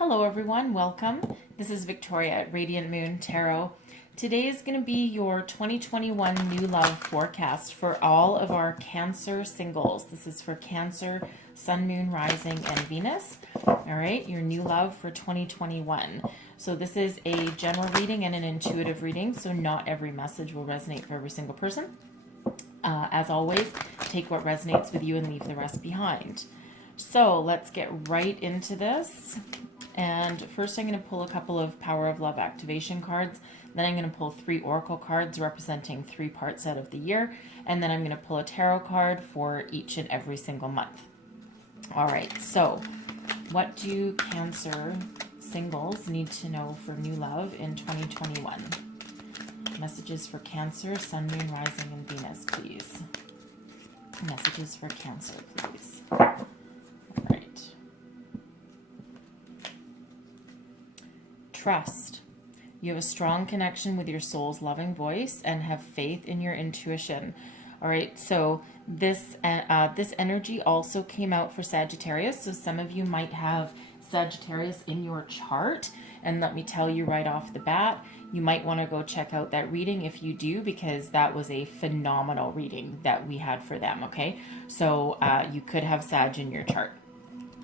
Hello everyone, welcome. This is Victoria at Radiant Moon Tarot. Today is going to be your 2021 new love forecast for all of our Cancer singles. This is for Cancer, Sun, Moon, Rising, and Venus. All right, your new love for 2021. So this is a general reading and an intuitive reading, so not every message will resonate for every single person. As always, take what resonates with you and leave the rest behind. So let's get right into this. And first I'm going to pull a couple of Power of Love activation cards. Then I'm going to pull 3 oracle cards representing 3 parts out of the year. And then I'm going to pull a tarot card for each and every single month. All right, so what do Cancer singles need to know for new love in 2021? Messages for Cancer, Sun, Moon, Rising, and Venus, please. Messages for Cancer, please. Trust. You have a strong connection with your soul's loving voice and have faith in your intuition. All right, so this energy also came out for Sagittarius. So some of you might have Sagittarius in your chart. And let me tell you right off the bat, you might want to go check out that reading if you do, because that was a phenomenal reading that we had for them, okay? So you could have Sag in your chart.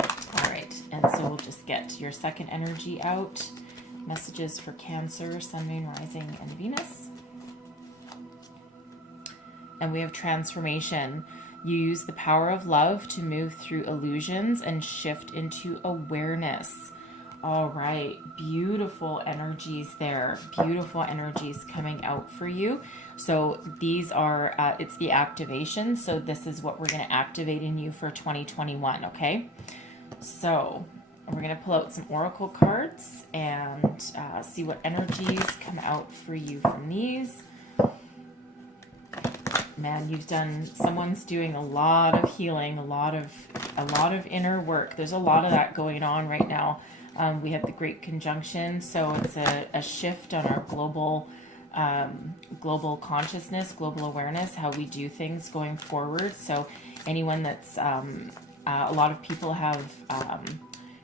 All right, and so we'll just get your second energy out. Messages for Cancer, Sun, Moon, Rising, and Venus. And we have transformation. You use the power of love to move through illusions and shift into awareness. All right, beautiful energies there. Beautiful energies coming out for you. So these are, it's the activation. So this is what we're going to activate in you for 2021, okay? So we're going to pull out some oracle cards and see what energies come out for you from these. Man, someone's doing a lot of healing, a lot of inner work. There's a lot of that going on right now. We have the Great Conjunction, so it's a shift on our global consciousness, global awareness, how we do things going forward. So anyone that's, a lot of people have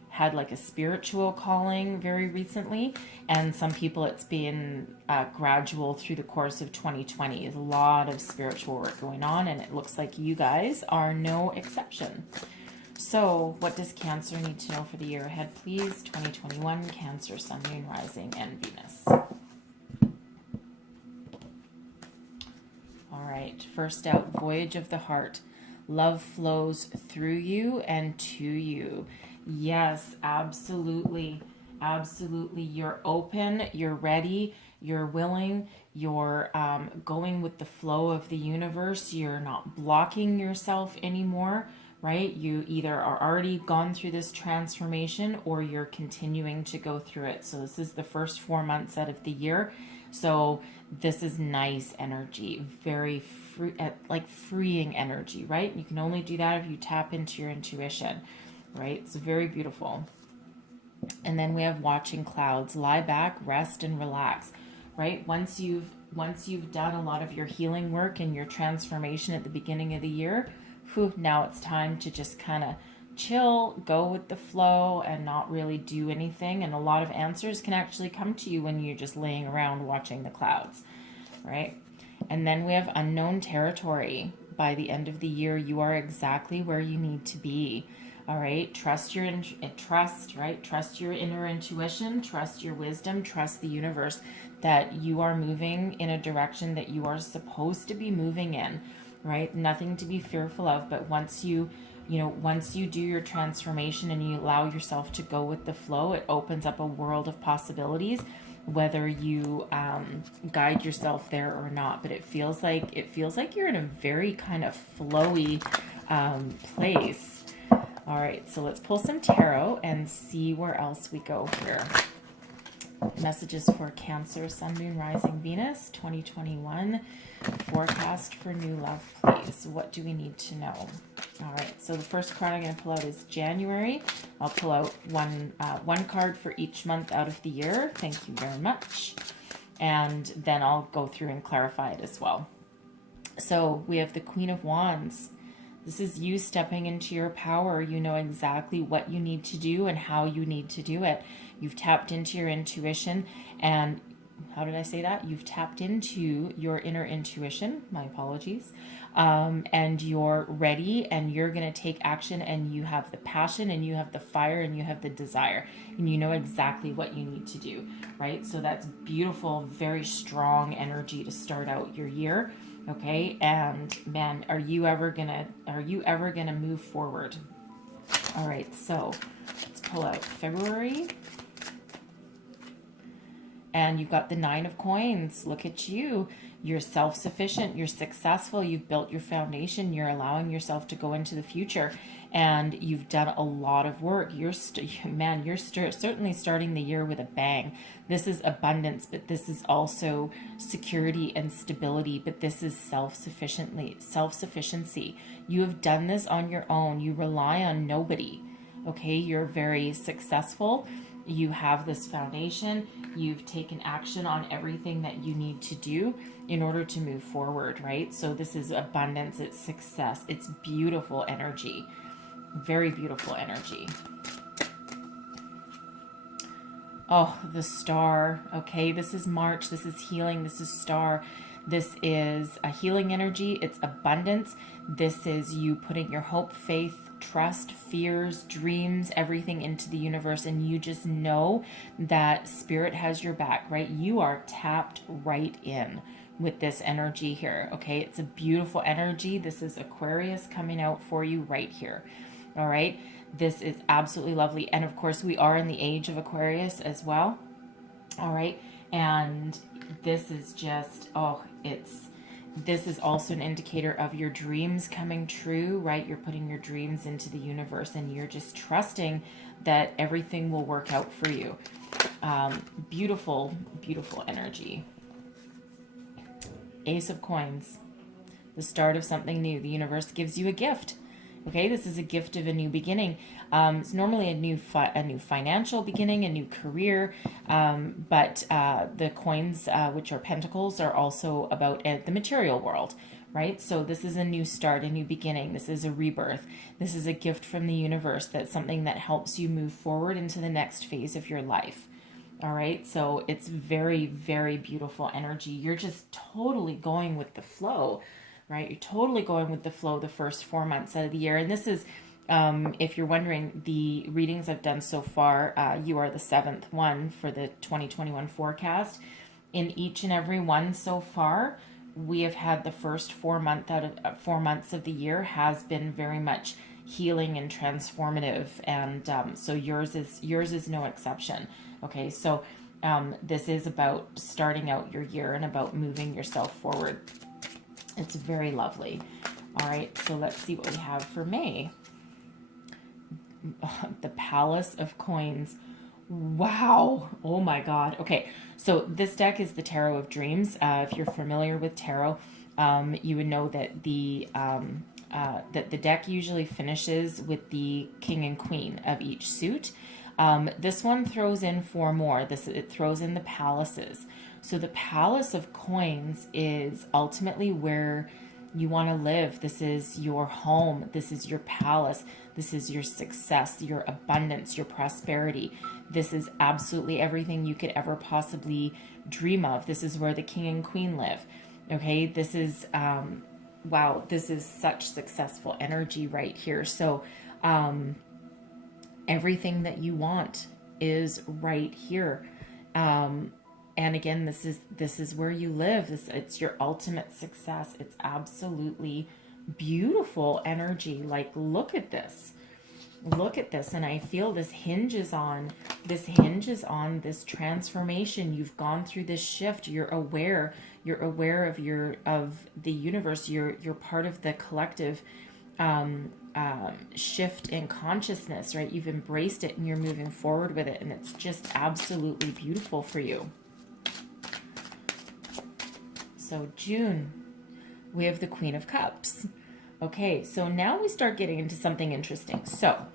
had like a spiritual calling very recently, and some people it's been gradual through the course of 2020. There's a lot of spiritual work going on, and it looks like you guys are no exception. So what does Cancer need to know for the year ahead, please? 2021, Cancer, Sun, Moon, Rising, and Venus. All right, first out, Voyage of the Heart. Love flows through you and to you. Yes, absolutely. Absolutely. You're open, you're ready, you're willing, you're going with the flow of the universe. You're not blocking yourself anymore, right? You either are already gone through this transformation or you're continuing to go through it. So this is the first 4 months out of the year. So this is nice energy, very free, like freeing energy, right? You can only do that if you tap into your intuition. Right? It's very beautiful. And then we have Watching Clouds. Lie back, rest, and relax. Right? Once you've done a lot of your healing work and your transformation at the beginning of the year, now it's time to just kind of chill, go with the flow, and not really do anything. And a lot of answers can actually come to you when you're just laying around watching the clouds. Right? And then we have Unknown Territory. By the end of the year, you are exactly where you need to be. All right, trust your inner intuition, trust your wisdom, trust the universe that you are moving in a direction that you are supposed to be moving in, right? Nothing to be fearful of, but once you do your transformation and you allow yourself to go with the flow, it opens up a world of possibilities, whether you guide yourself there or not. But it feels like you're in a very kind of flowy place. All right, so let's pull some tarot and see where else we go here. Messages for Cancer, Sun, Moon, Rising, Venus, 2021. Forecast for new love, please. What do we need to know? All right, so the first card I'm going to pull out is January. I'll pull out one card for each month out of the year. Thank you very much. And then I'll go through and clarify it as well. So we have the Queen of Wands. This is you stepping into your power. You know exactly what you need to do and how you need to do it. You've tapped into your intuition, and how did I say that? You've tapped into your inner intuition. My apologies. And you're ready, and you're going to take action, and you have the passion, and you have the fire, and you have the desire, and you know exactly what you need to do, right? So that's beautiful, very strong energy to start out your year. Okay, and man, are you ever gonna move forward? All right, so let's pull out February. And you've got the 9 of Coins. Look at you. You're self-sufficient. You're successful. You've built your foundation. You're allowing yourself to go into the future. And you've done a lot of work. You're certainly starting the year with a bang. This is abundance, but this is also security and stability. But this is self-sufficiency. You have done this on your own. You rely on nobody. Okay, you're very successful. You have this foundation. You've taken action on everything that you need to do in order to move forward, right? So this is abundance, it's success, it's beautiful energy, very beautiful energy. Oh, the Star. Okay, this is March, this is healing, this is Star. This is a healing energy, it's abundance. This is you putting your hope, faith, trust, fears, dreams, everything into the universe, and you just know that Spirit has your back, right? You are tapped right in with this energy here, okay? It's a beautiful energy. This is Aquarius coming out for you right here, all right? This is absolutely lovely, and of course, we are in the age of Aquarius as well, all right? And this is just, this is also an indicator of your dreams coming true, right? You're putting your dreams into the universe, and you're just trusting that everything will work out for you. Beautiful, beautiful energy. Ace of Coins, the start of something new. The universe gives you a gift. Okay, this is a gift of a new beginning. It's normally a new financial beginning, a new career, but the coins, which are pentacles, are also about the material world, right? So this is a new start, a new beginning. This is a rebirth. This is a gift from the universe. That's something that helps you move forward into the next phase of your life. All right, so it's very, very beautiful energy. You're just totally going with the flow, right? You're totally going with the flow the first 4 months out of the year. And this is, if you're wondering, the readings I've done so far, you are the 7th one for the 2021 forecast. In each and every one so far, we have had the first 4 months of the year has been very much healing and transformative, and so yours is no exception. Okay, so this is about starting out your year and about moving yourself forward. It's very lovely. All right, so let's see what we have for May. The Palace of Coins. Wow. Oh my God. Okay, so this deck is the Tarot of Dreams. If you're familiar with tarot, you would know that the deck usually finishes with the King and Queen of each suit. This one throws in 4 more. It throws in the palaces. So the Palace of Coins is ultimately where you want to live. This is your home. This is your palace. This is your success, your abundance, your prosperity. This is absolutely everything you could ever possibly dream of. This is where the King and Queen live. Okay, this is, wow, this is such successful energy right here. So everything that you want is right here. And again, this is where you live. It's your ultimate success. It's absolutely beautiful energy. Like, look at this. Look at this. And I feel this hinges on this transformation. You've gone through this shift. You're aware of the universe. You're part of the collective shift in consciousness, right? You've embraced it and you're moving forward with it, and it's just absolutely beautiful for you. So June, we have the Queen of Cups. Okay, so now we start getting into something interesting. So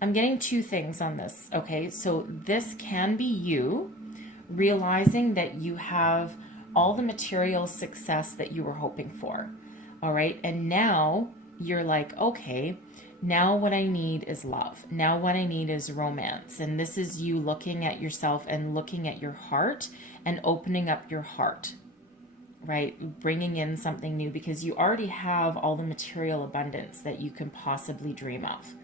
I'm getting 2 things on this. Okay, so this can be you realizing that you have all the material success that you were hoping for. All right. And now you're like, okay, now what I need is love. Now what I need is romance. And this is you looking at yourself and looking at your heart and opening up your heart, right? Bringing in something new, because you already have all the material abundance that you can possibly dream of.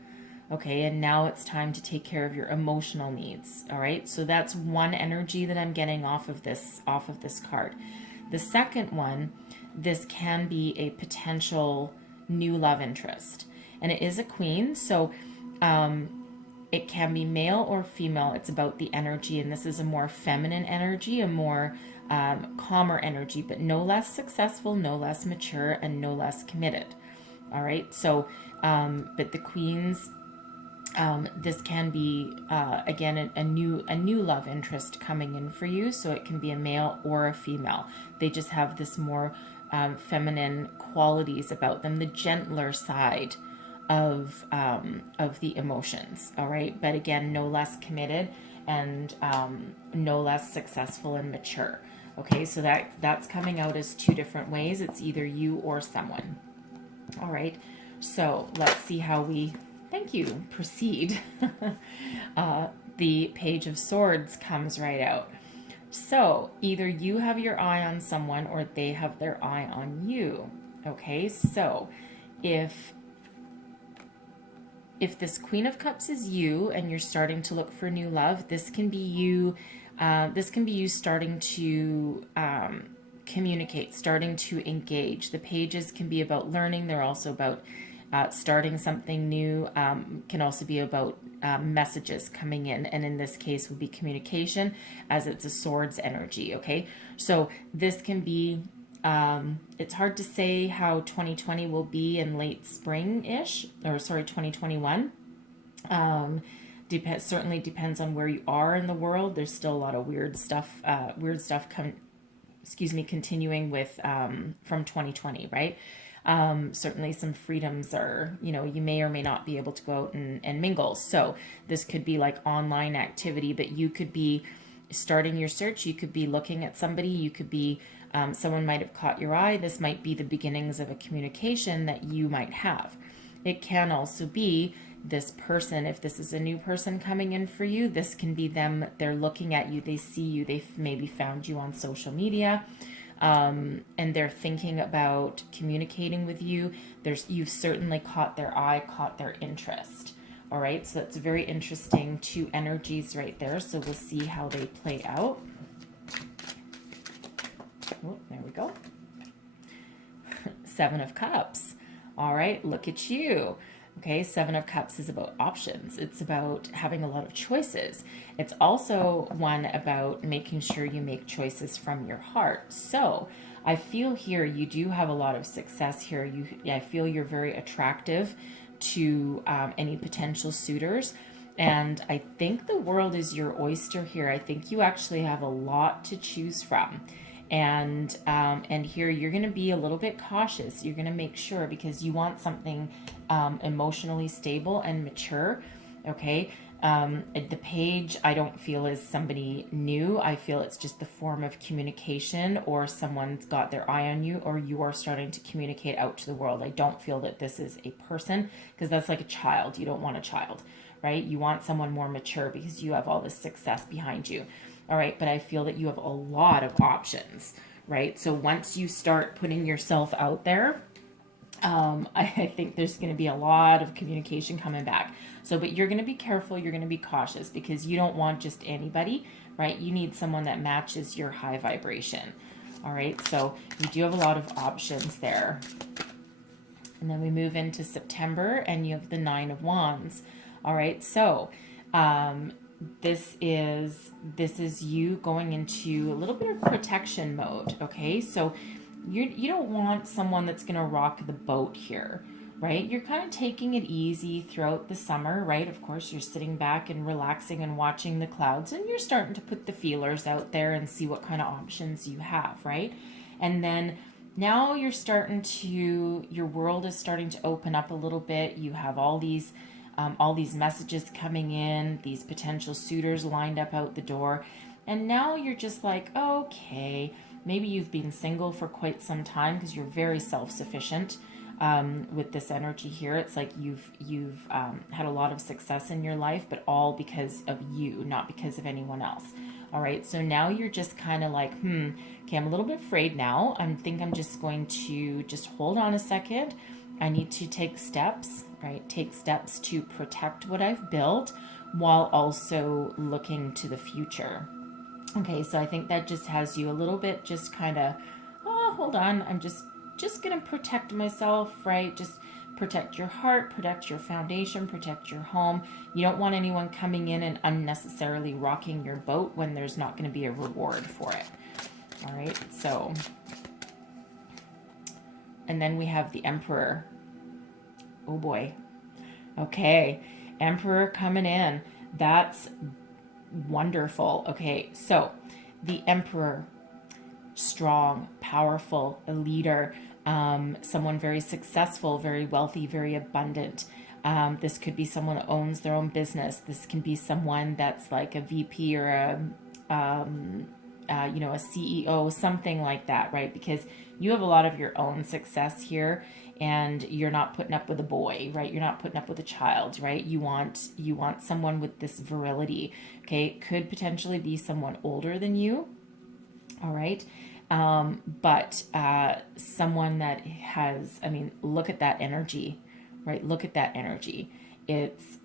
Okay, and now it's time to take care of your emotional needs. All right, so that's one energy that I'm getting off of this card. The second one, this can be a potential new love interest, and it is a queen, so it can be male or female. It's about the energy, and this is a more feminine energy, a more calmer energy, but no less successful, no less mature, and no less committed. All right, so but the queens, this can be again a new love interest coming in for you. So it can be a male or a female. They just have this more feminine qualities about them, the gentler side of the emotions. All right, but again, no less committed and no less successful and mature. Okay, so that's coming out as two different ways. It's either you or someone. All right, so let's see how we, thank you, proceed. The Page of Swords comes right out. So either you have your eye on someone or they have their eye on you. Okay, so if this Queen of Cups is you and you're starting to look for new love, this can be you. This can be you starting to communicate, starting to engage. The pages can be about learning. They're also about starting something new. Can also be about messages coming in. And in this case would be communication, as it's a swords energy. Okay, so this can be, it's hard to say how 2020 will be in late spring-ish, or sorry, 2021. Certainly depends on where you are in the world. There's still a lot of weird stuff continuing with from 2020, right? Certainly some freedoms are, you may or may not be able to go out and mingle. So this could be like online activity, but you could be starting your search. You could be looking at somebody. You could be, someone might have caught your eye. This might be the beginnings of a communication that you might have. It can also be this person. If this is a new person coming in for you, this can be them. They're looking at you. They see you. They maybe found you on social media. And they're thinking about communicating with you. You've certainly caught their eye, caught their interest. All right, so that's very interesting. Two energies right there. So we'll see how they play out. Oh, there we go. Seven of Cups. All right, look at you. Okay, Seven of Cups is about options. It's about having a lot of choices. It's also one about making sure you make choices from your heart. So I feel here you do have a lot of success here. I feel you're very attractive to any potential suitors. And I think the world is your oyster here. I think you actually have a lot to choose from. And here you're going to be a little bit cautious. You're going to make sure, because you want something emotionally stable and mature. Okay. The page, I don't feel is somebody new. I feel it's just the form of communication, or someone's got their eye on you, or you are starting to communicate out to the world. I don't feel that this is a person, because that's like a child. You don't want a child, right? You want someone more mature because you have all this success behind you. All right, but I feel that you have a lot of options, right? So once you start putting yourself out there, I think there's going to be a lot of communication coming back. So, but you're going to be careful, you're going to be cautious, because you don't want just anybody, right? You need someone that matches your high vibration. All right, so you do have a lot of options there. And then we move into September, and you have the Nine of Wands. All right, so this is you going into a little bit of protection mode. Okay, so you don't want someone that's going to rock the boat here, right? You're kind of taking it easy throughout the summer, right? Of course, you're sitting back and relaxing and watching the clouds, and you're starting to put the feelers out there and see what kind of options you have, right? And then now you're starting to, your world is starting to open up a little bit. You have all these messages coming in, these potential suitors lined up out the door. And now you're just like, okay, Maybe you've been single for quite some time because you're very self-sufficient. With this energy here, it's like you've had a lot of success in your life, but all because of you, not because of anyone else. All right, so now you're just kind of like, okay, I'm a little bit afraid now. I think I'm just going to just hold on a second. I need to take steps, right? Take steps to protect what I've built while also looking to the future. Okay, so I think that just has you a little bit just kind of, oh, hold on, I'm just going to protect myself, right? Just protect your heart, protect your foundation, protect your home. You don't want anyone coming in and unnecessarily rocking your boat when there's not going to be a reward for it. All right, so, and then we have the Emperor. Oh boy. Okay, Emperor coming in. That's wonderful. Okay, so the Emperor, strong, powerful, a leader, someone very successful, very wealthy, very abundant. This could be someone that owns their own business. This can be someone that's like a VP or a CEO, something like that, right? Because you have a lot of your own success here, and you're not putting up with a boy, right? You're not putting up with a child, right? You want someone with this virility. Okay, it could potentially be someone older than you. All right. But someone that has, I mean, look at that energy, right? Look at that energy. It's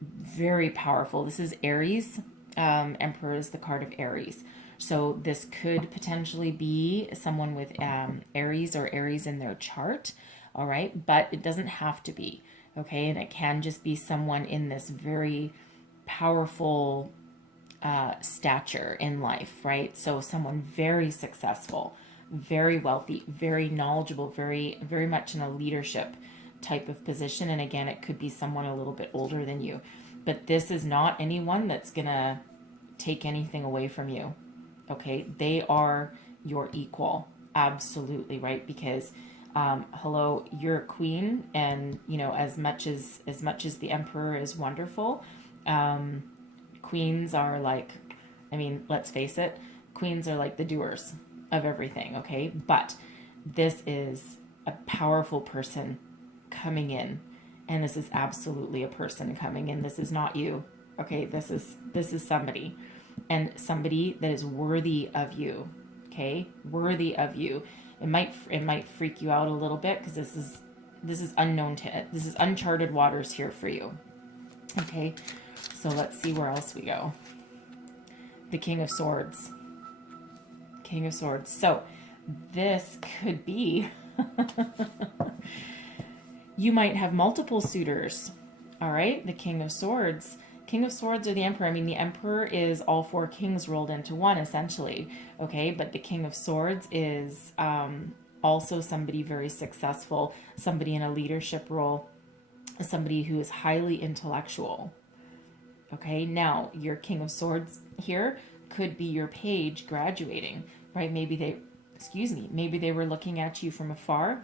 very powerful. This is Aries. Emperor is the card of Aries. So this could potentially be someone with Aries or Aries in their chart. All right. But it doesn't have to be. Okay. And it can just be someone in this very powerful stature in life, right? So someone very successful, very wealthy, very knowledgeable, very, very much in a leadership type of position. And again, it could be someone a little bit older than you, but this is not anyone that's gonna take anything away from you. Okay, they are your equal, absolutely, right? Because hello, you're a queen, and you know, as much as the Emperor is wonderful, queens are like, I mean, let's face it, queens are like the doers of everything, okay? But this is a powerful person coming in, and this is absolutely a person coming in. This is not you, okay? This is somebody, and somebody that is worthy of you, okay? Worthy of you. It might freak you out a little bit because this is unknown this is uncharted waters here for you, okay? So let's see where else we go. The King of Swords. King of Swords. So this could be, you might have multiple suitors. All right. The King of Swords. King of Swords or the Emperor. I mean, the Emperor is all four kings rolled into one, essentially. Okay. But the King of Swords is also somebody very successful, somebody in a leadership role, somebody who is highly intellectual. Okay, now your King of Swords here could be your page graduating, right? Maybe they were looking at you from afar,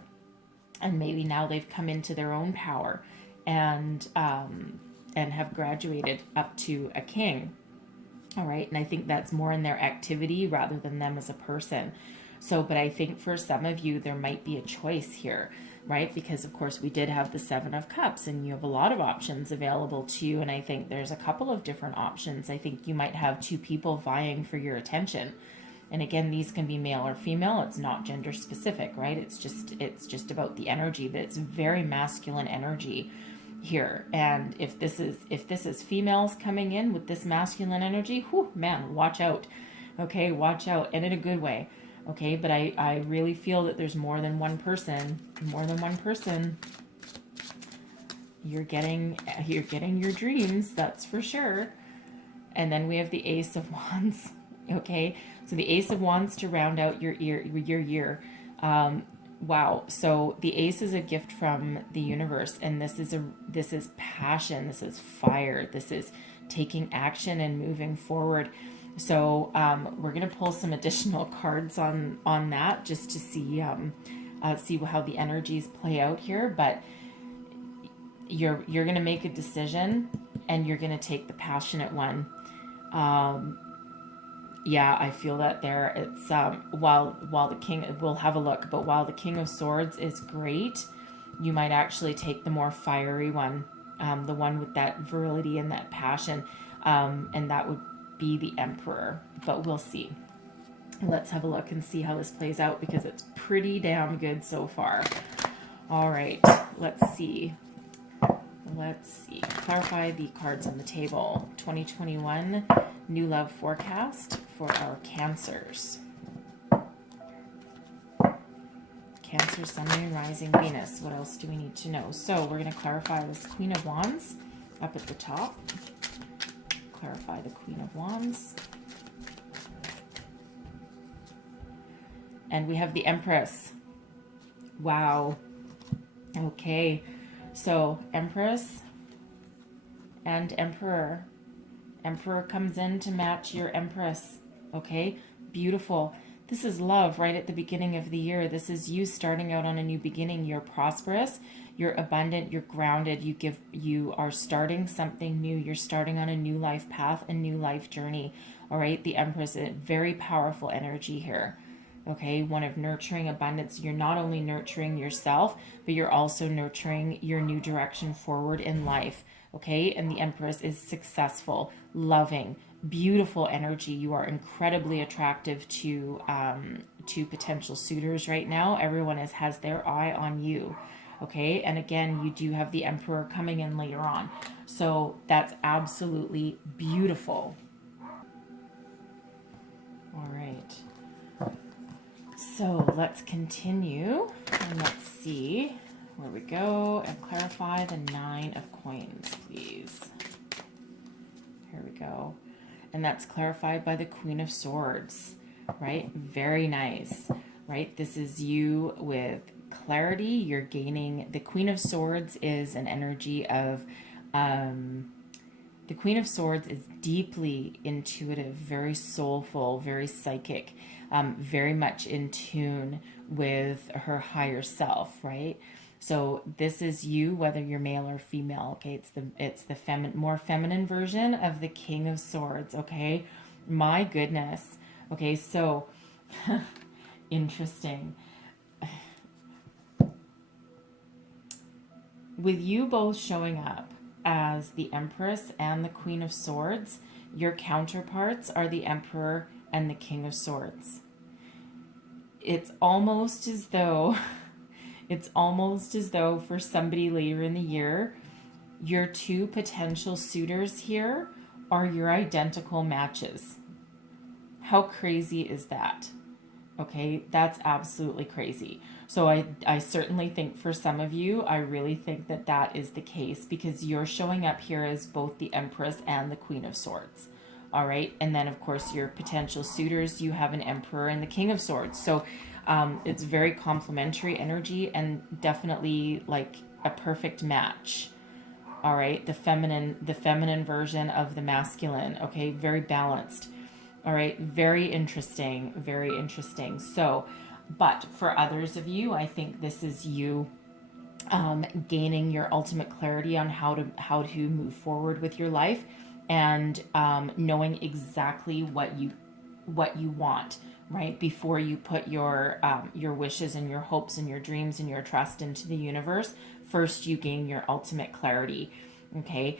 and maybe now they've come into their own power and have graduated up to a king. All right, and I think that's more in their activity rather than them as a person. So, but I think for some of you, there might be a choice here, right? Because of course we did have the Seven of Cups, and you have a lot of options available to you. And I think there's a couple of different options. I think you might have two people vying for your attention. And again, these can be male or female. It's not gender specific, right? It's just about the energy, but it's very masculine energy here. And if this is females coming in with this masculine energy, whew, man, watch out. Okay, watch out, and in a good way. Okay, but I really feel that there's more than one person. You're getting your dreams, that's for sure. And then we have the Ace of Wands. Okay, so the Ace of Wands to round out your year. Wow. So the Ace is a gift from the universe, and this is passion. This is fire. This is taking action and moving forward. So we're going to pull some additional cards on that just to see how the energies play out here. But you're going to make a decision, and you're going to take the passionate one. Yeah, I feel that there. It's while the king, we'll have a look, but while the King of Swords is great, you might actually take the more fiery one, the one with that virility and that passion, and that would be the Emperor. But we'll see. Let's have a look and see how this plays out, because it's pretty damn good so far. All right, let's see. Let's see. Clarify the cards on the table. 2021 new love forecast for our Cancers. Cancer, Sun, Moon, Rising, Venus. What else do we need to know? So we're going to clarify this Queen of Wands up at the top. Clarify the Queen of Wands. And we have the Empress. Wow. Okay. So Empress and Emperor. Emperor comes in to match your Empress. Okay. Beautiful. This is love right at the beginning of the year. This is you starting out on a new beginning. You're prosperous, you're abundant, you're grounded. You are starting something new. You're starting on a new life path, a new life journey. All right. The Empress, a very powerful energy here. Okay. One of nurturing, abundance. You're not only nurturing yourself, but you're also nurturing your new direction forward in life. Okay. And the Empress is successful, loving, beautiful energy. You are incredibly attractive to potential suitors right now. Everyone has their eye on you. Okay. And again, you do have the Emperor coming in later on. So that's absolutely beautiful. All right. So let's continue and let's see where we go and clarify the Nine of Coins, please. Here we go. And that's clarified by the Queen of Swords, right? Very nice, right? This is you with clarity. You're gaining. The Queen of Swords is an energy of, the Queen of Swords is deeply intuitive, very soulful, very psychic, very much in tune with her higher self, right? So this is you, whether you're male or female. Okay, it's the more feminine version of the King of Swords. Okay, my goodness. Okay, so interesting. With you both showing up as the Empress and the Queen of Swords, your counterparts are the Emperor and the King of Swords. It's almost as though for somebody later in the year, your two potential suitors here are your identical matches. How crazy is that? Okay, that's absolutely crazy. So I certainly think for some of you, I really think that that is the case, because you're showing up here as both the Empress and the Queen of Swords. All right. And then, of course, your potential suitors, you have an Emperor and the King of Swords. So it's very complementary energy and definitely like a perfect match. All right. The feminine version of the masculine. Okay. Very balanced. All right. Very interesting. Very interesting. So, but for others of you, I think this is you gaining your ultimate clarity on how to move forward with your life, and knowing exactly what you want, right? Before you put your wishes and your hopes and your dreams and your trust into the universe, first you gain your ultimate clarity. Okay.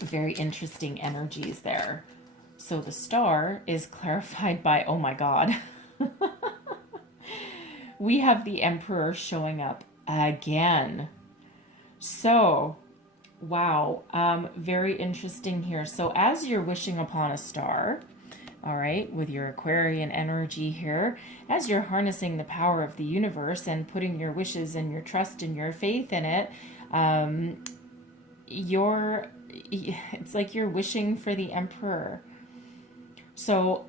Very interesting energies there. So the Star is clarified by, oh my God, we have the Emperor showing up again. So, wow, very interesting here. So as you're wishing upon a star, all right, with your Aquarian energy here, as you're harnessing the power of the universe and putting your wishes and your trust and your faith in it, it's like you're wishing for the Emperor. So,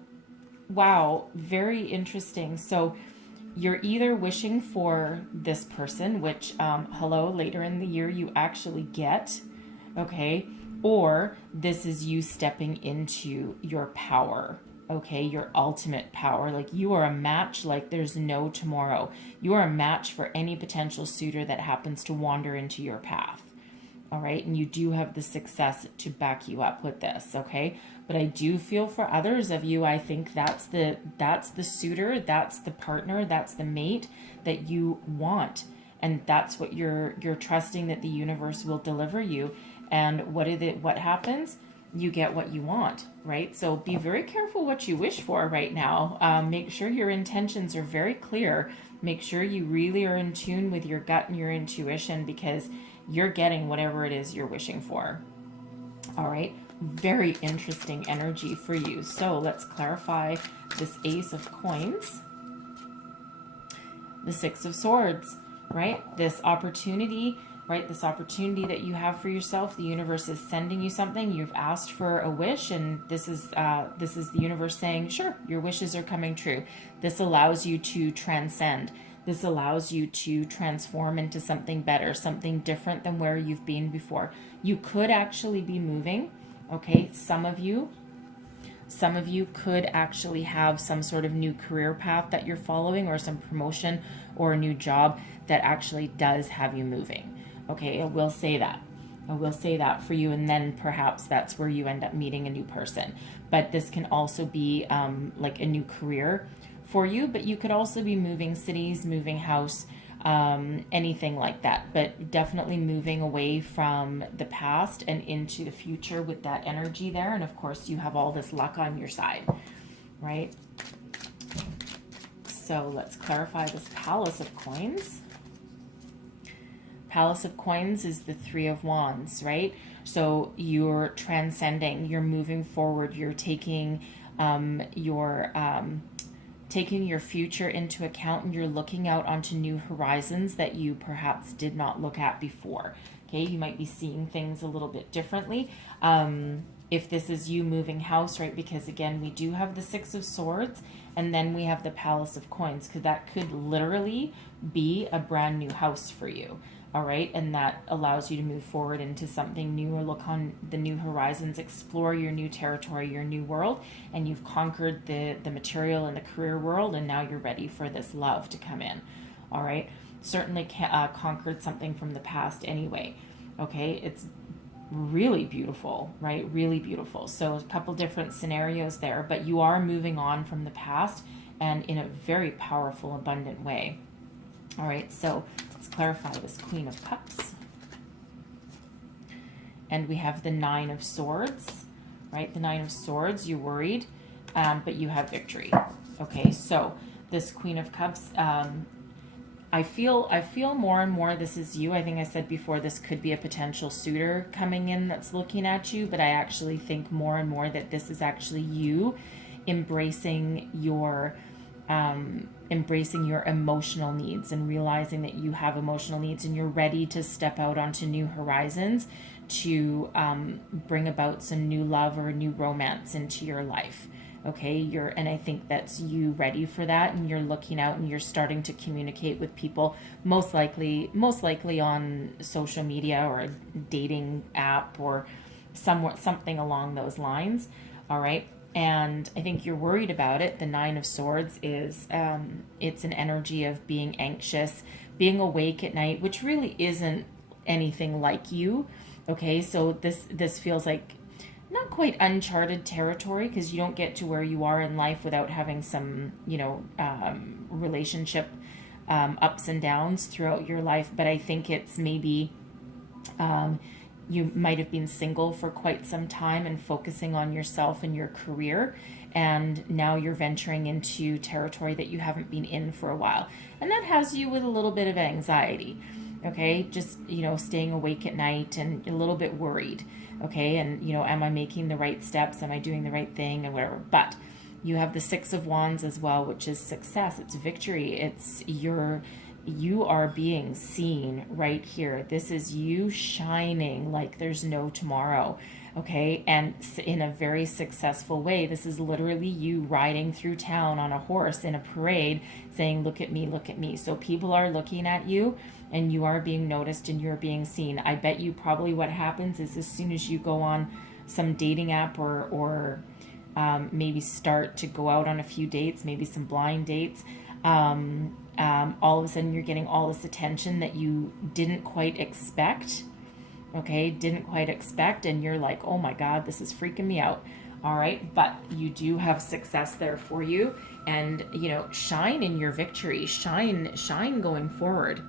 wow, very interesting. So you're either wishing for this person, which, later in the year you actually get, okay? Or this is you stepping into your power, okay? Your ultimate power. Like you are a match like there's no tomorrow. You are a match for any potential suitor that happens to wander into your path. All right. And you do have the success to back you up with this. Okay. But I do feel for others of you, I think that's the suitor, that's the partner, that's the mate that you want. And that's what you're trusting that the universe will deliver you. And what happens? You get what you want, right? So be very careful what you wish for right now. Make sure your intentions are very clear. Make sure you really are in tune with your gut and your intuition, because you're getting whatever it is you're wishing for. All right, very interesting energy for you. So let's clarify this Ace of Coins, the Six of Swords, right? This opportunity, right? This opportunity that you have for yourself. The universe is sending you something. You've asked for a wish, and this is the universe saying, sure, your wishes are coming true. This allows you to transcend. This allows you to transform into something better, something different than where you've been before. You could actually be moving, okay? Some of you could actually have some sort of new career path that you're following, or some promotion or a new job that actually does have you moving. Okay, I will say that. I will say that for you, and then perhaps that's where you end up meeting a new person. But this can also be like a new career for you, but you could also be moving cities, moving house, anything like that. But definitely moving away from the past and into the future with that energy there. And of course, you have all this luck on your side, right? So let's clarify this Palace of Coins. Palace of Coins is the Three of Wands, right? So you're transcending, you're moving forward, you're taking your future into account, and you're looking out onto new horizons that you perhaps did not look at before. Okay, you might be seeing things a little bit differently. If this is you moving house, right? Because again, we do have the Six of Swords, and then we have the Palace of Coins, because that could literally be a brand new house for you. All right, and that allows you to move forward into something new, or look on the new horizons, explore your new territory, your new world, and you've conquered the material and the career world, and now you're ready for this love to come in. All right, certainly conquered something from the past anyway. Okay, it's really beautiful, right? Really beautiful. So a couple different scenarios there, but you are moving on from the past, and in a very powerful, abundant way. All right, so let's clarify this Queen of Cups. And we have the Nine of Swords, right? The Nine of Swords, you're worried, but you have victory. Okay, so this Queen of Cups, I feel more and more this is you. I think I said before, this could be a potential suitor coming in that's looking at you, but I actually think more and more that this is actually you embracing your emotional needs, and realizing that you have emotional needs, and you're ready to step out onto new horizons to bring about some new love or new romance into your life. Okay, and I think that's you ready for that, and you're looking out and you're starting to communicate with people, most likely on social media or a dating app or something along those lines. All right. And I think you're worried about it. The Nine of Swords is, it's an energy of being anxious, being awake at night, which really isn't anything like you. Okay, so this feels like not quite uncharted territory, because you don't get to where you are in life without having some, relationship ups and downs throughout your life. But I think it's maybe you might have been single for quite some time and focusing on yourself and your career, and now you're venturing into territory that you haven't been in for a while, and that has you with a little bit of anxiety. Okay, just staying awake at night and a little bit worried. Okay, and am I making the right steps? Am I doing the right thing, and whatever? But you have the Six of Wands as well, which is success. It's victory. It's you are being seen right here. This is you shining like there's no tomorrow. Okay, and in a very successful way. This is literally you riding through town on a horse in a parade saying, look at me, look at me. So people are looking at you, and you are being noticed, and you're being seen. I bet you probably what happens is, as soon as you go on some dating app or maybe start to go out on a few dates, maybe some blind dates, all of a sudden you're getting all this attention that you didn't quite expect. Okay, didn't quite expect, and you're like, oh my God, this is freaking me out. All right, but you do have success there for you, and you know, shine in your victory, shine going forward.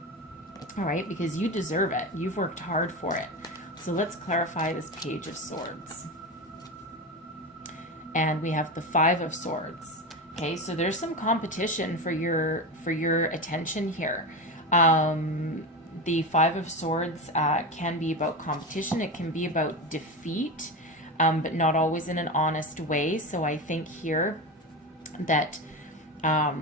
All right, because you deserve it. You've worked hard for it. So let's clarify this Page of Swords. And we have the Five of Swords. Okay, so there's some competition for your attention here. The Five of Swords can be about competition. It can be about defeat, but not always in an honest way. So I think here that I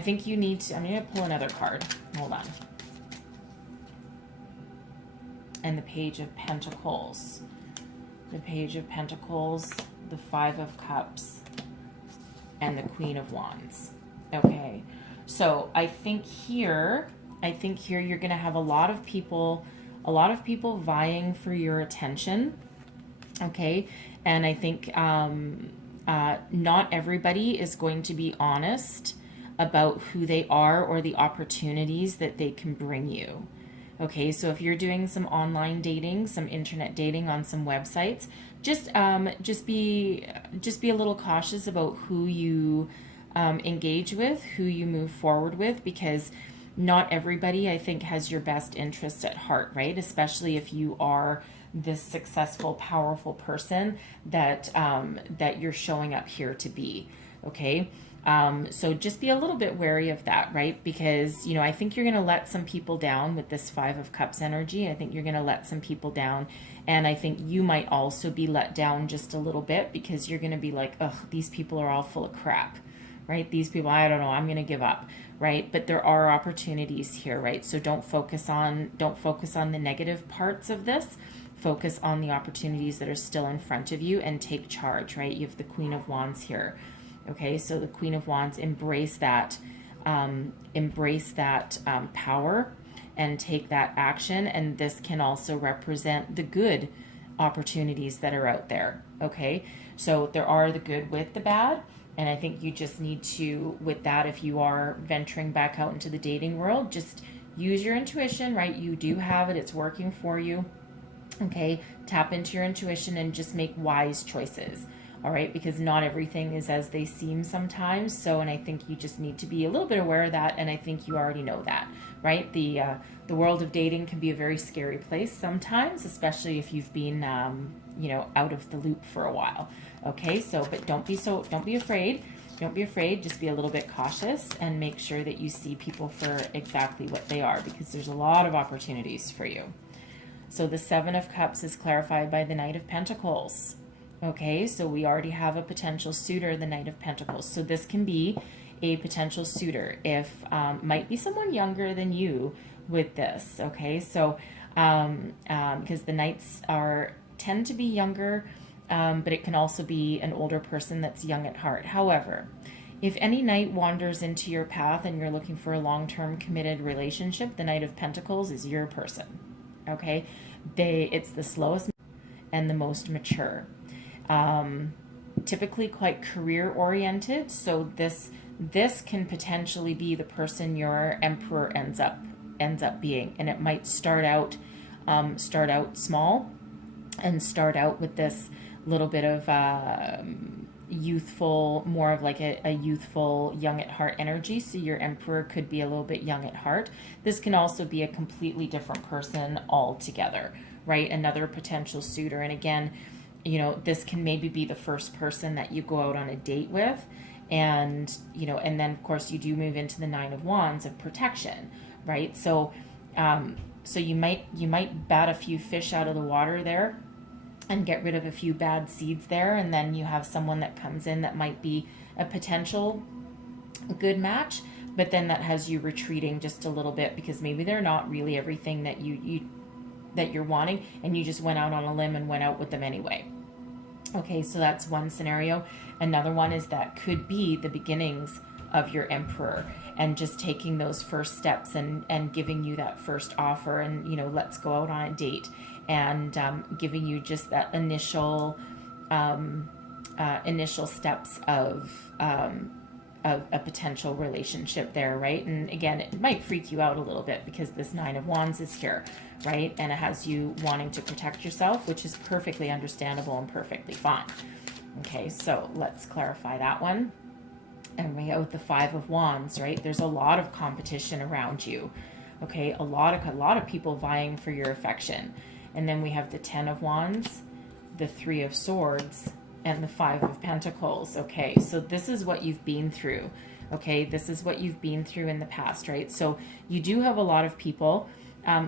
think you need to, I'm going to pull another card. Hold on. And the Page of Pentacles. The Page of Pentacles, the Five of Cups, and the Queen of Wands. Okay. So I think here you're going to have a lot of people vying for your attention. Okay. And I think not everybody is going to be honest about who they are or the opportunities that they can bring you. Okay, so if you're doing some online dating, some internet dating on some websites, just be a little cautious about who you engage with, who you move forward with, because not everybody, I think, has your best interests at heart, right? Especially if you are this successful, powerful person that that you're showing up here to be. Okay. So just be a little bit wary of that, right? Because, you know, I think you're going to let some people down with this Five of Cups energy. I think you're going to let some people down. And I think you might also be let down just a little bit because you're going to be like, ugh, these people are all full of crap, right? These people, I don't know, I'm going to give up, right? But there are opportunities here, right? So don't focus on the negative parts of this. Focus on the opportunities that are still in front of you and take charge, right? You have the Queen of Wands here. Okay, so the Queen of Wands, embrace that power and take that action. And this can also represent the good opportunities that are out there. Okay, so there are the good with the bad. And I think you just need to, with that, if you are venturing back out into the dating world, just use your intuition, right? You do have it. It's working for you. Okay, tap into your intuition and just make wise choices. All right, because not everything is as they seem sometimes. So, and I think you just need to be a little bit aware of that. And I think you already know that, right? The world of dating can be a very scary place sometimes, especially if you've been, you know, out of the loop for a while. Okay, so, but don't be afraid. Don't be afraid. Just be a little bit cautious and make sure that you see people for exactly what they are, because there's a lot of opportunities for you. So the Seven of Cups is clarified by the Knight of Pentacles. Okay, so we already have a potential suitor, the Knight of Pentacles. So this can be a potential suitor. If might be someone younger than you with this. Okay, so because the Knights tend to be younger, but it can also be an older person that's young at heart. However, if any Knight wanders into your path and you're looking for a long-term committed relationship, the Knight of Pentacles is your person. Okay, it's the slowest and the most mature. Typically quite career oriented. So this can potentially be the person your Emperor ends up being, and it might start out small and start out with this little bit of youthful, more of like a youthful, young at heart energy. So your Emperor could be a little bit young at heart. This can also be a completely different person altogether, right? Another potential suitor. And again, you know, this can maybe be the first person that you go out on a date with. And, you know, and then of course you do move into the Nine of Wands of protection, right? So, so you might bat a few fish out of the water there and get rid of a few bad seeds there. And then you have someone that comes in that might be a potential good match, but then that has you retreating just a little bit because maybe they're not really everything that that you're wanting, and you just went out on a limb and went out with them anyway. Okay, so that's one scenario. Another one is that could be the beginnings of your Emperor and just taking those first steps and giving you that first offer and, you know, let's go out on a date, and giving you just that initial steps of a potential relationship there, right? And again, it might freak you out a little bit because this Nine of Wands is here, right? And it has you wanting to protect yourself, which is perfectly understandable and perfectly fine. Okay, so let's clarify that one. And we go with the Five of Wands, right? There's a lot of competition around you. Okay, a lot of people vying for your affection. And then we have the Ten of Wands, the Three of Swords, and the Five of Pentacles. Okay, so this is what you've been through. Okay, this is what you've been through in the past, right? So you do have a lot of people.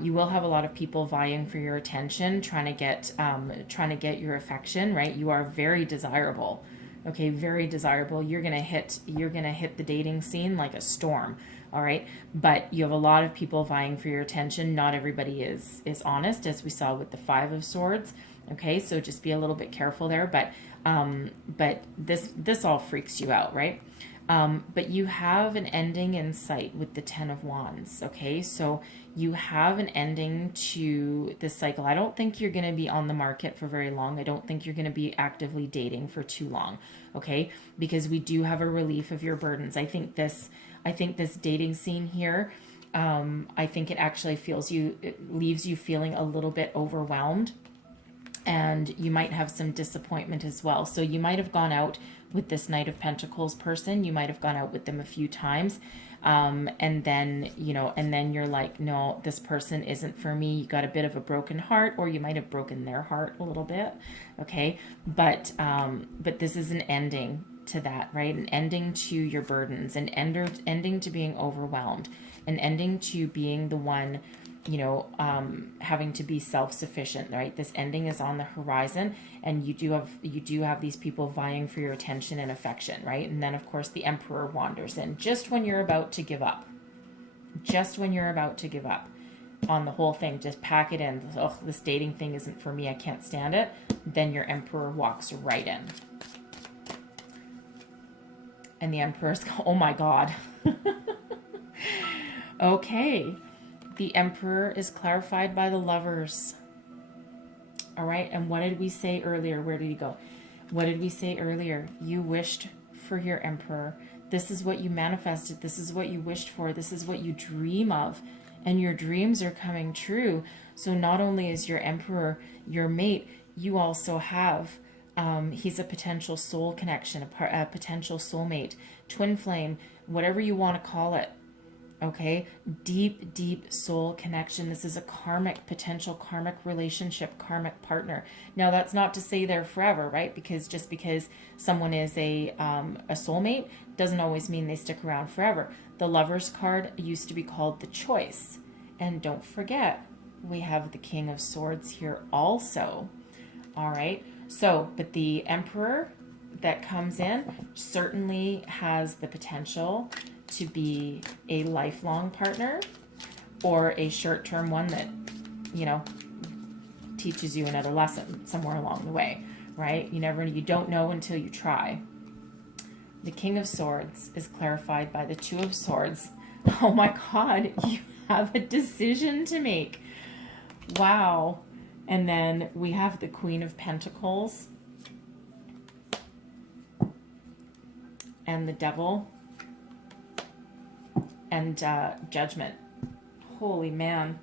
You will have a lot of people vying for your attention, trying to get your affection, right? You are very desirable. Okay, very desirable. You're gonna hit the dating scene like a storm. All right, but you have a lot of people vying for your attention. Not everybody is honest, as we saw with the Five of Swords. Okay, so just be a little bit careful there. But this all freaks you out, right? But you have an ending in sight with the Ten of Wands. Okay, so you have an ending to this cycle. I don't think you're going to be on the market for very long. I don't think you're going to be actively dating for too long. Okay, because we do have a relief of your burdens. I think this dating scene here, I think it actually it leaves you feeling a little bit overwhelmed, and you might have some disappointment as well. So you might have gone out with this Knight of Pentacles person. You might have gone out with them a few times. And then you're like, no, this person isn't for me. You got a bit of a broken heart, or you might have broken their heart a little bit. Okay. But this is an ending to that, right? An ending to your burdens, an ending to being overwhelmed, an ending to being the one, having to be self-sufficient, right? This ending is on the horizon, and you do have these people vying for your attention and affection, right? And then of course the Emperor wanders in just when you're about to give up. Just when you're about to give up on the whole thing, just pack it in. Oh, this dating thing isn't for me. I can't stand it. Then your Emperor walks right in. And the Emperor's, oh my God. Okay. The Emperor is clarified by the Lovers. All right. And what did we say earlier? Where did he go? What did we say earlier? You wished for your Emperor. This is what you manifested. This is what you wished for. This is what you dream of. And your dreams are coming true. So not only is your Emperor your mate, you also have, he's a potential soul connection, a potential soulmate, twin flame, whatever you want to call it. Okay, deep, deep soul connection. This is a potential karmic relationship, karmic partner. Now, that's not to say they're forever, right? Because just because someone is a soulmate doesn't always mean they stick around forever. The Lover's card used to be called the Choice. And don't forget, we have the King of Swords here also. All right, so, but the Emperor that comes in certainly has the potential to be a lifelong partner, or a short-term one that, teaches you another lesson somewhere along the way, right? You don't know until you try. The King of Swords is clarified by the Two of Swords. Oh my God, you have a decision to make. Wow. And then we have the Queen of Pentacles and the Devil and Judgment. Holy man.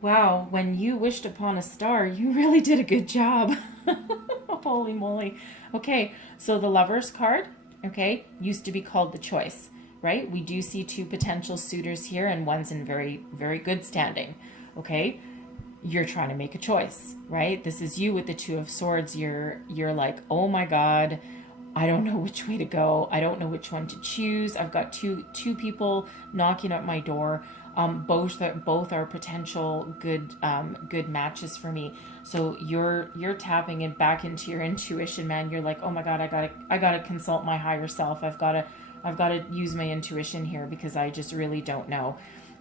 Wow, when you wished upon a star, you really did a good job. Holy moly. Okay, so the Lover's card, okay, used to be called the Choice, right? We do see two potential suitors here, and one's in very, very good standing, okay? You're trying to make a choice, right? This is you with the Two of Swords. You're like, oh my God, I don't know which way to go. I don't know which one to choose. I've got two people knocking at my door. Both are potential good matches for me. So you're tapping it back into your intuition, man. You're like, oh my God, I gotta consult my higher self. I've gotta use my intuition here because I just really don't know.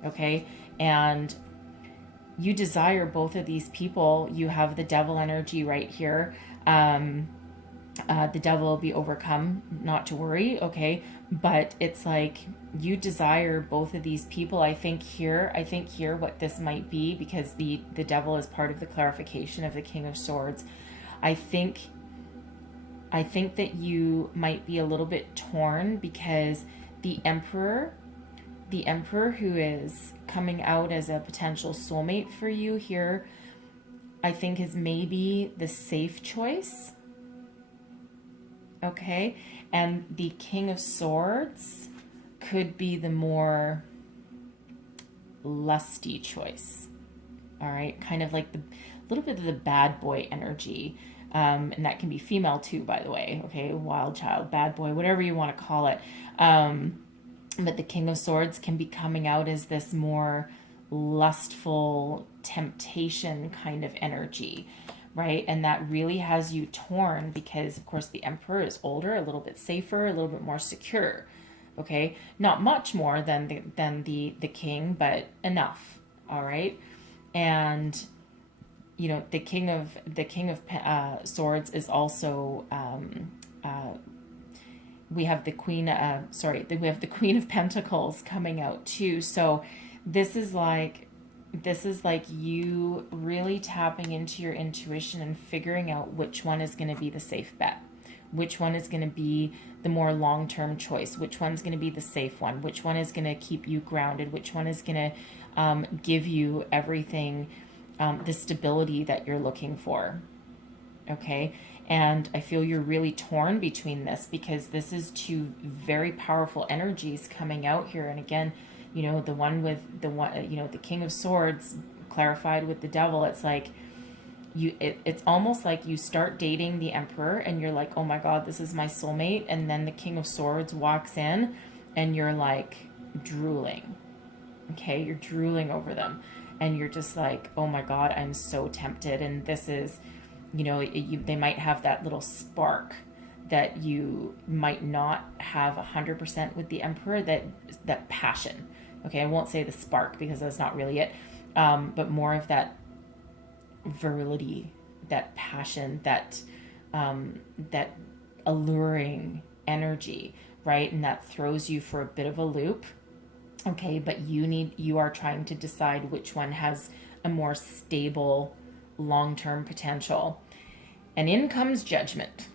Okay, and you desire both of these people. You have the Devil energy right here. The devil will be overcome, not to worry, okay? But it's like you desire both of these people. I think here what this might be, because the devil is part of the clarification of the King of Swords. I think I think that you might be a little bit torn because the Emperor, who is coming out as a potential soulmate for you here, I think is maybe the safe choice. Okay, and the King of Swords could be the more lusty choice. All right, kind of like the little bit of the bad boy energy. And that can be female too, by the way. Okay, wild child, bad boy, whatever you want to call it. But the King of Swords can be coming out as this more lustful temptation kind of energy, right? And that really has you torn because, of course, the Emperor is older, a little bit safer, a little bit more secure. Okay, not much more than the king, but enough. All right, and you know the king of swords is also we have the queen. We have the Queen of Pentacles coming out too. So this is like you really tapping into your intuition and figuring out which one is going to be the safe bet. Which one is going to be the more long-term choice? Which one's going to be the safe one? Which one is going to keep you grounded? Which one is going to give you everything, the stability that you're looking for? Okay, and I feel you're really torn between this because this is two very powerful energies coming out here. And again, you know, the King of Swords clarified with the Devil, it's like, it's almost like you start dating the Emperor and you're like, oh my God, this is my soulmate. And then the King of Swords walks in and you're like drooling. Okay, you're drooling over them. And you're just like, oh my God, I'm so tempted. And this is, you know, they might have that little spark that you might not have 100% with the Emperor, that passion. Okay, I won't say the spark because that's not really it. But more of that virility, that passion, that alluring energy, right? And that throws you for a bit of a loop. Okay, but you are trying to decide which one has a more stable long-term potential. And in comes Judgment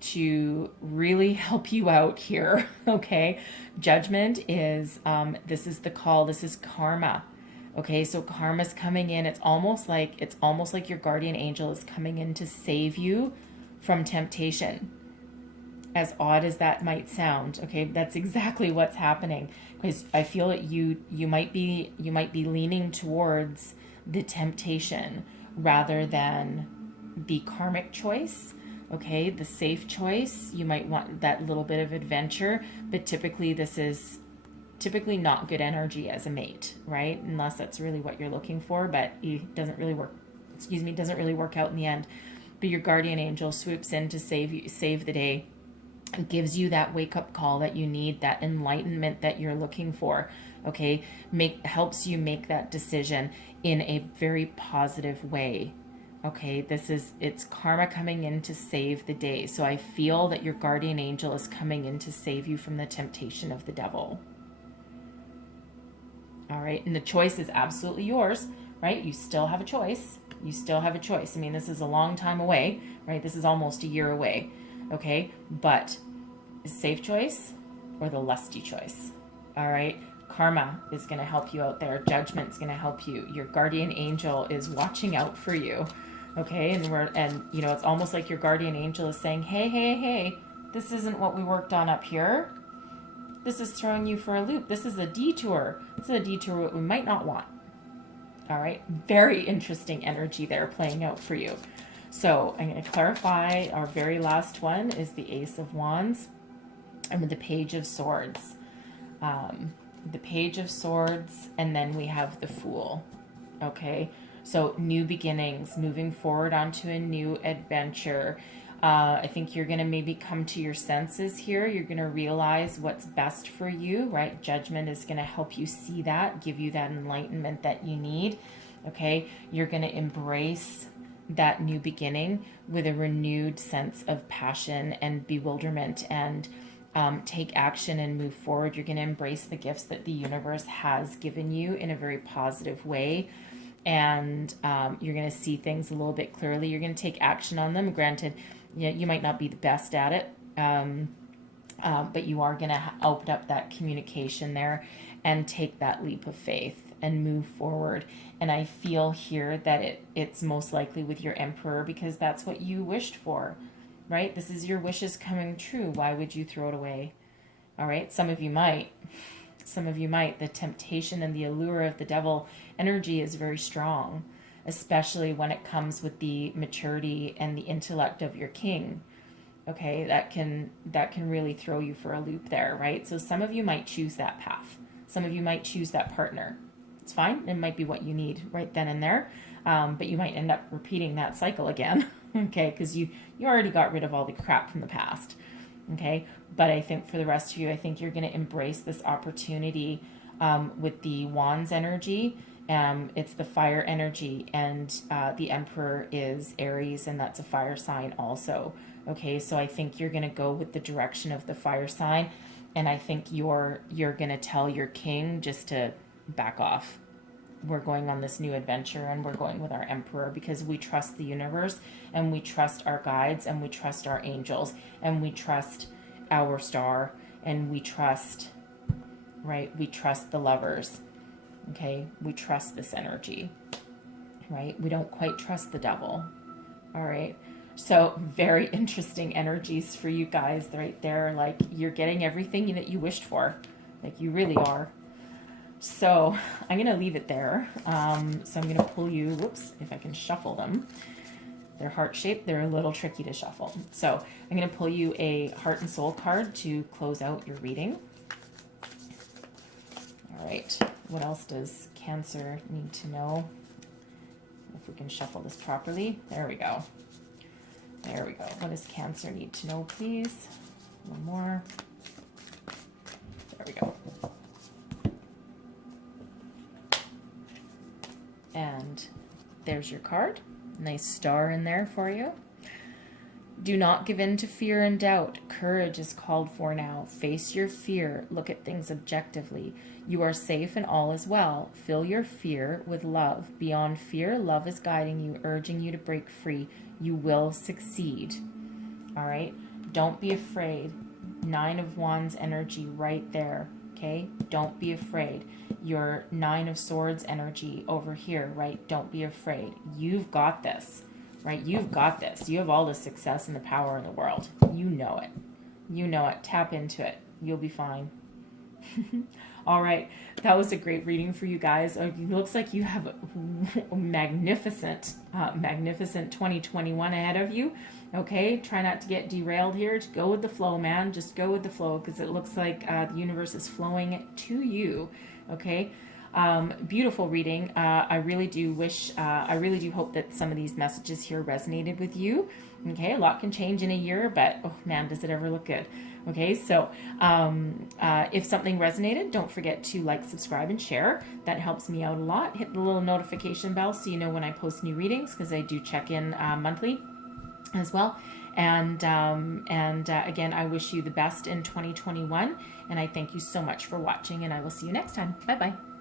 to really help you out here. Okay, Judgment is this is the call, this is karma. Okay, so karma's coming in. It's almost like your guardian angel is coming in to save you from temptation. As odd as that might sound, okay, that's exactly what's happening. Because I feel that you might be leaning towards the temptation rather than the karmic choice. Okay, the safe choice. You might want that little bit of adventure, but typically this is not good energy as a mate, right? Unless that's really what you're looking for, but it doesn't really work. Doesn't really work out in the end. But your guardian angel swoops in to save the day. It gives you that wake up call that you need, that enlightenment that you're looking for. Okay, helps you make that decision in a very positive way. Okay, it's karma coming in to save the day. So I feel that your guardian angel is coming in to save you from the temptation of the devil. All right, and the choice is absolutely yours, right? You still have a choice. I mean, this is a long time away, right? This is almost a year away, okay? But safe choice or the lusty choice, all right? Karma is going to help you out there. Judgment's going to help you. Your guardian angel is watching out for you, okay? And you know, it's almost like your guardian angel is saying, hey, this isn't what we worked on up here. This is throwing you for a loop. This is a detour. This is a detour we might not want. All right. Very interesting energy there playing out for you. So I'm going to clarify. Our very last one is the Ace of Wands and the Page of Swords. The Page of Swords, and then we have the Fool. Okay. So new beginnings, moving forward onto a new adventure. I think you're going to maybe come to your senses here. You're going to realize what's best for you, right? Judgment is going to help you see that, give you that enlightenment that you need, okay? You're going to embrace that new beginning with a renewed sense of passion and bewilderment and take action and move forward. You're going to embrace the gifts that the universe has given you in a very positive way. And you're going to see things a little bit clearly. You're going to take action on them. Granted, Yeah, you might not be the best at it, but you are going to open up that communication there and take that leap of faith and move forward. And I feel here that it's most likely with your Emperor, because that's what you wished for, right? This is your wishes coming true. Why would you throw it away? All right. Some of you might. Some of you might. The temptation and the allure of the devil energy is very strong, especially when it comes with the maturity and the intellect of your king. Okay, that can really throw you for a loop there, right? So some of you might choose that path. Some of you might choose that partner. It's fine. It might be what you need right then and there, but you might end up repeating that cycle again. Okay, because you already got rid of all the crap from the past. Okay, but I think for the rest of you, I think you're going to embrace this opportunity with the Wands energy. It's the fire energy, and the Emperor is Aries, and that's a fire sign also. Okay, so I think you're going to go with the direction of the fire sign, and I think you're going to tell your king just to back off. We're going on this new adventure, and we're going with our Emperor because we trust the universe, and we trust our guides, and we trust our angels, and we trust our star, and we trust, right? We trust the lovers. Okay, we trust this energy, right? We don't quite trust the devil. All right. So very interesting energies for you guys right there. Like, you're getting everything that you wished for. Like, you really are. So I'm going to leave it there. So I'm going to pull you, whoops, if I can shuffle them. They're heart-shaped. They're a little tricky to shuffle. So I'm going to pull you a heart and soul card to close out your reading. All right. What else does Cancer need to know? If we can shuffle this properly. There we go. There we go. What does Cancer need to know, please? One more. There we go. And there's your card. Nice star in there for you. Do not give in to fear and doubt. Courage is called for now. Face your fear. Look at things objectively. You are safe and all is well. Fill your fear with love. Beyond fear, love is guiding you, urging you to break free. You will succeed. All right? Don't be afraid. 9 of Wands energy right there. Okay? Don't be afraid. Your 9 of Swords energy over here, right? Don't be afraid. You've got this. Right? You've got this. You have all the success and the power in the world. You know it. You know it. Tap into it. You'll be fine. All right. That was a great reading for you guys. It looks like you have a magnificent 2021 ahead of you. Okay. Try not to get derailed here. Just go with the flow, man. Just go with the flow, because it looks like the universe is flowing to you. Okay. Beautiful reading. I really do hope that some of these messages here resonated with you. Okay, a lot can change in a year, but oh man, does it ever look good. Okay, so if something resonated, don't forget to like, subscribe, and share. That helps me out a lot. Hit the little notification bell so you know when I post new readings, because I do check in monthly as well. And again, I wish you the best in 2021, and I thank you so much for watching, and I will see you next time. Bye-bye.